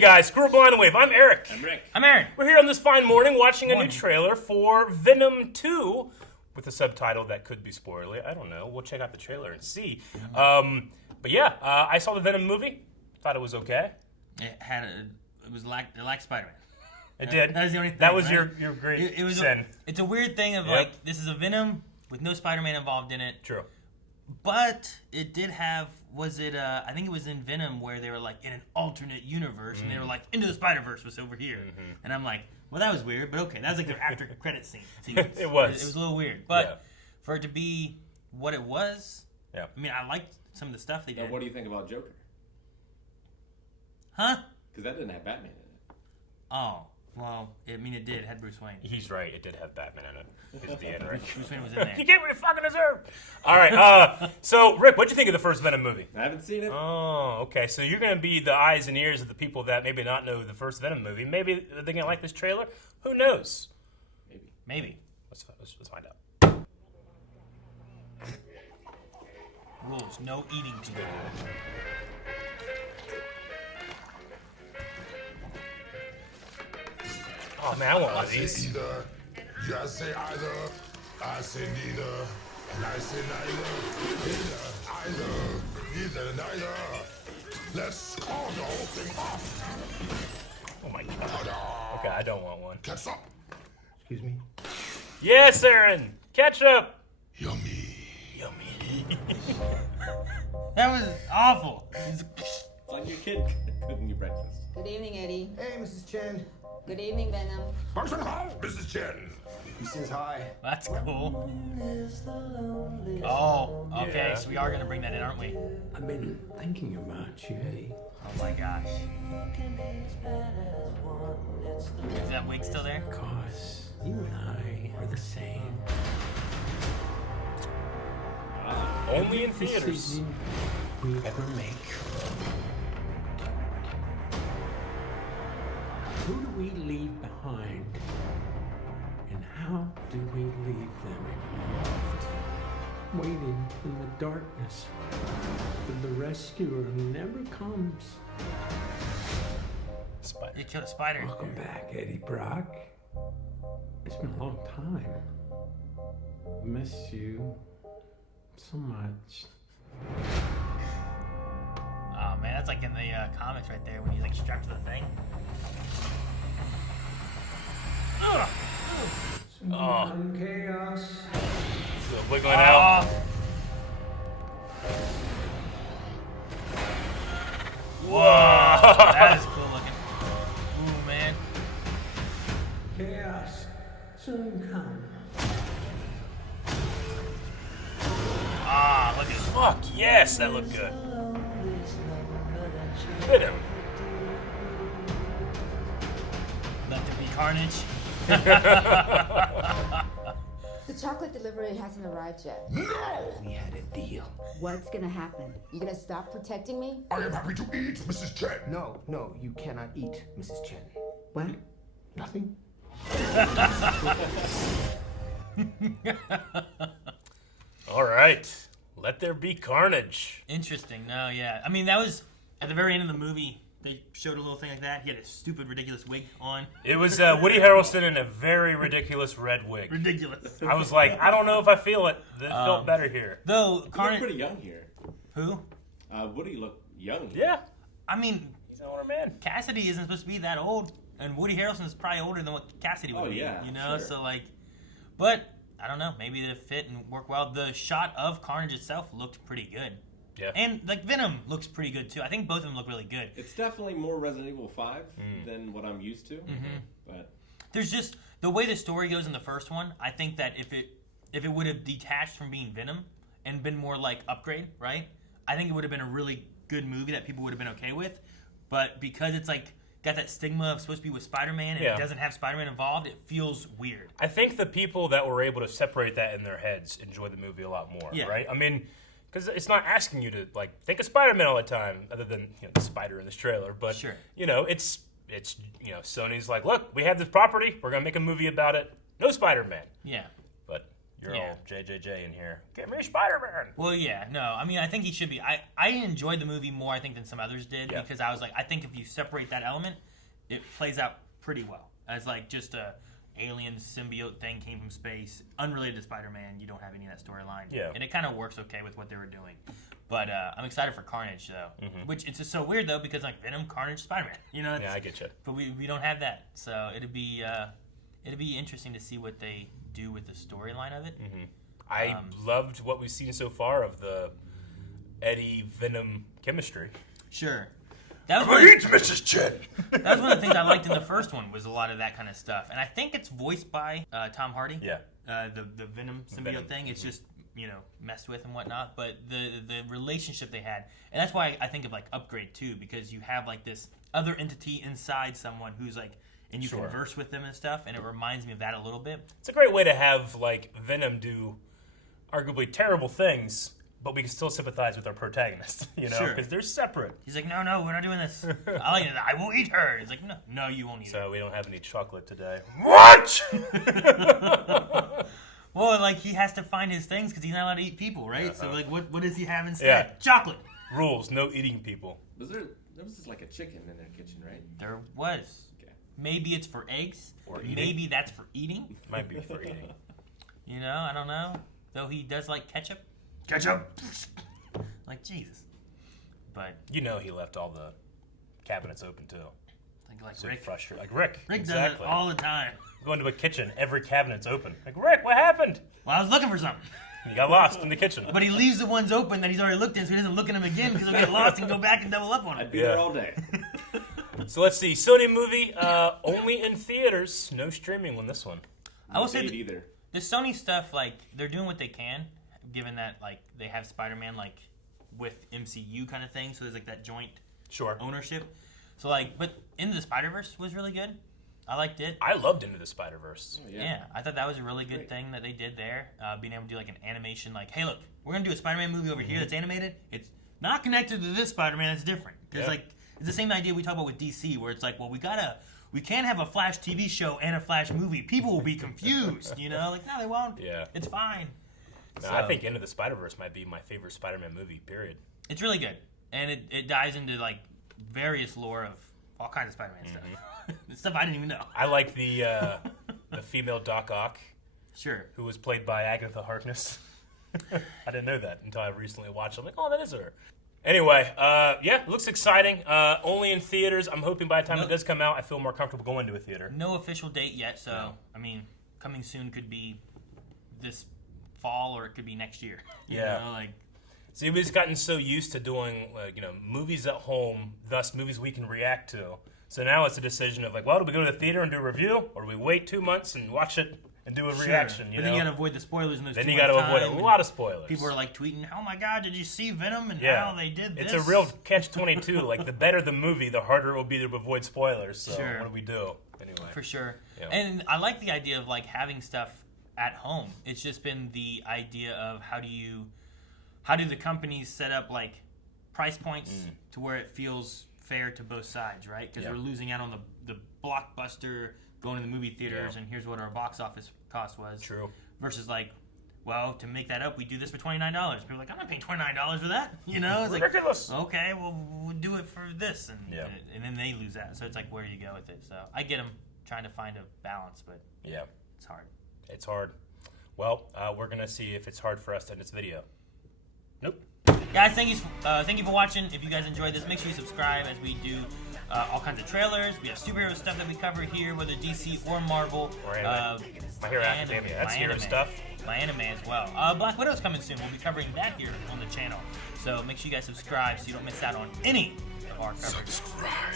guys, Screw Blind Wave. I'm Eric. I'm Rick. I'm Aaron. We're here on this fine morning watching a new trailer for Venom 2 with a subtitle that could be spoilery. I don't know. We'll check out the trailer and see. But yeah, I saw the Venom movie. Thought it was okay. It was like Spider-Man. It did. That was the only thing. That was right? your great It was sin. it's a weird thing of like this is a Venom with no Spider-Man involved in it. True. But it did have, I think it was in Venom where they were like in an alternate universe and they were like, Into the Spider-Verse was over here. And I'm like, well, that was weird, but okay. That was like their after credit scene. It was. It was a little weird. But for it to be what it was, I mean, I liked some of the stuff they did. Now, what do you think about Joker? Huh? Because that didn't have Batman in it. Oh, well, I mean, it did. It had Bruce Wayne. He's right. It did have Batman in it. It's the end, right? Bruce Wayne was in there. You get what you fucking deserve. All right. So, Rick, what'd you think of the first Venom movie? I haven't seen it. Oh, okay. So you're going to be the eyes and ears of the people that maybe not know the first Venom movie. Maybe they're going to like this trailer. Who knows? Maybe. Let's find out. Rules. No eating today. Oh, man, I want one of these. Either. You say either. I say neither. And I say neither. Neither, neither. Let's call the whole thing off. Oh, my God. Okay, I don't want one. Catch up. Excuse me? Yes, Aaron. Ketchup. Yummy. Yummy. That was awful. It's like your kid cooking you breakfast. Good evening, Eddie. Hey, Mrs. Chen. Good evening, Venom. Person how, Mrs. Chen. He says hi. That's cool. Oh, okay. Yeah. So we are going to bring that in, aren't we? I've been thinking about you, Eddie. Oh my gosh. Is that wig still there? Because you and I are the same. Only in theaters. Decision we ever make. Who do we leave behind? And how do we leave them aloft? Waiting in the darkness for the rescuer who never comes. Spider. You killed a spider. Welcome back, Eddie Brock. It's been a long time. Miss you so much. Oh man, that's like in the comics right there when he's like strapped to the thing. Oh. Chaos. Still wiggling out. Whoa. That is cool looking. Ooh man. Chaos soon come. Ah, look at this. Fuck yes, that looked good. Hit him. Let there be carnage. The chocolate delivery hasn't arrived yet. No! We had a deal. What's gonna happen? You gonna stop protecting me? I am happy to eat, Mrs. Chen. No, you cannot eat, Mrs. Chen. What? Nothing? All right. Let there be carnage. Interesting. No, yeah. I mean, that was at the very end of the movie. They showed a little thing like that. He had a stupid, ridiculous wig on. It was Woody Harrelson in a very ridiculous red wig. Ridiculous. I was like, I don't know if I feel it. It felt better here. Though You look Carnage. pretty young here. Who? Woody looked young. Yeah. I mean, He's an older man. Cassidy isn't supposed to be that old, and Woody Harrelson is probably older than what Cassidy would Oh, be. yeah, You know, sure. so like, but I don't know. Maybe they fit and work well. The shot of Carnage itself looked pretty good. Yeah. And like Venom looks pretty good too. I think both of them look really good. It's definitely more Resident Evil 5 than what I'm used to. But There's just the way the story goes in the first one. I think that if it would have detached from being Venom and been more like Upgrade, right? I think it would have been a really good movie that people would have been okay with. But because it's like got that stigma of supposed to be with Spider-Man and it doesn't have Spider-Man involved, it feels weird. I think the people that were able to separate that in their heads enjoy the movie a lot more, Yeah. right? I mean, because it's not asking you to like think of Spider-Man all the time, other than the spider in this trailer. But Sure. It's Sony's like, look, we have this property, we're gonna make a movie about it. No Spider-Man, Yeah. but You're all JJJ in here. Get me Spider-Man. Well, yeah, no. I mean, I think he should be. I enjoyed the movie more, I think, than some others did because I was like, I think if you separate that element, it plays out pretty well. As like just a alien symbiote thing came from space, unrelated to Spider-Man. You don't have any of that storyline. Yeah. And it kind of works okay with what they were doing. But I'm excited for Carnage, though. Which it's just so weird, though, because like Venom, Carnage, Spider-Man. You know? Yeah, I get you. But we don't have that. So it'd be interesting to see what they do with the storyline of it. I loved what we've seen so far of the Eddie Venom chemistry. Sure. That was Mrs. Chen. That was one of the things I liked in the first one was a lot of that kind of stuff. And I think it's voiced by Tom Hardy. Yeah. The Venom symbiote thing. It's just, messed with and whatnot. But the relationship they had. And that's why I think of like Upgrade too, because you have like this other entity inside someone who's like, and you converse with them and stuff, and it reminds me of that a little bit. It's a great way to have like Venom do arguably terrible things, but we can still sympathize with our protagonist, because they're separate. He's like, no, we're not doing this. I will eat her. He's like, no, you won't eat her. So we don't have any chocolate today. What? Well, like he has to find his things because he's not allowed to eat people, right? Uh-huh. So like, what does he have instead? Yeah. Chocolate. Rules: no eating people. There was just like a chicken in their kitchen, right? There was. Okay. Maybe it's for eggs. Or maybe that's for eating. Might be for eating. I don't know. Though he does like ketchup. Ketchup. Like Jesus. But he left all the cabinets open too. like So Rick. frustrated. Like Rick. Rick exactly. does it all the time. Go into a kitchen, every cabinet's open. Like, Rick, what happened? Well, I was looking for something. You got lost in the kitchen. But he leaves the ones open that he's already looked in, so he doesn't look at them again because he'll get lost and go back and double up on I'd it. be there all day. So let's see. Sony movie, only in theaters. No streaming on this one. I will say either. the Sony stuff, like, they're doing what they can, given that, like, they have Spider-Man, like, with MCU kind of thing, so there's, like, that joint ownership. So, like, but Into the Spider-Verse was really good. I liked it. I loved Into the Spider-Verse. Oh, Yeah, I thought that was a really good thing that they did there. Being able to do, like, an animation, like, hey, look, we're going to do a Spider-Man movie over here that's animated. It's not connected to this Spider-Man. It's different. Because, like, it's the same idea we talk about with DC, where it's like, well, we can't have a Flash TV show and a Flash movie. People will be confused, Like, no, they won't. Yeah. It's fine. No, I think Into the Spider-Verse might be my favorite Spider-Man movie, period. It's really good. And it dives into, like, various lore of all kinds of Spider-Man stuff. Stuff I didn't even know. I like the female Doc Ock. Sure. Who was played by Agatha Harkness. I didn't know that until I recently watched it. I'm like, oh, that is her. Anyway, it looks exciting. Only in theaters. I'm hoping by the time it does come out, I feel more comfortable going to a theater. No official date yet, so, I mean, coming soon could be this fall or it could be next year. See, we've just gotten so used to doing, movies at home, thus movies we can react to. So now it's a decision of, like, well, do we go to the theater and do a review, or do we wait 2 months and watch it and do a reaction, But then you gotta avoid the spoilers in those Then 2 you months' gotta avoid time, a lot of spoilers. People are, like, tweeting, oh my god, did you see Venom and how they did this? It's a real catch-22. Like, the better the movie, the harder it will be to avoid spoilers. So Sure. what do we do? Anyway. For sure. Yeah. And I like the idea of, like, having stuff at home. It's just been the idea of how do the companies set up, like, price points to where it feels fair to both sides, right? Because we're losing out on the blockbuster going to the movie theaters and here's what our box office cost was. True. Versus, like, well, to make that up, we do this for $29. People are like, I'm not paying $29 for that. It's ridiculous. Like, okay, well, we'll do it for this. And then they lose that. So it's like, where do you go with it? So I get them trying to find a balance, but it's hard. It's hard. Well, we're going to see if it's hard for us to end this video. Nope. Guys, thank you for watching. If you guys enjoyed this, make sure you subscribe as we do all kinds of trailers. We have superhero stuff that we cover here, whether DC or Marvel. Or anime. My Hero Academia. That's hero stuff. My anime as well. Black Widow's coming soon. We'll be covering that here on the channel. So make sure you guys subscribe so you don't miss out on any of our coverage. Subscribe.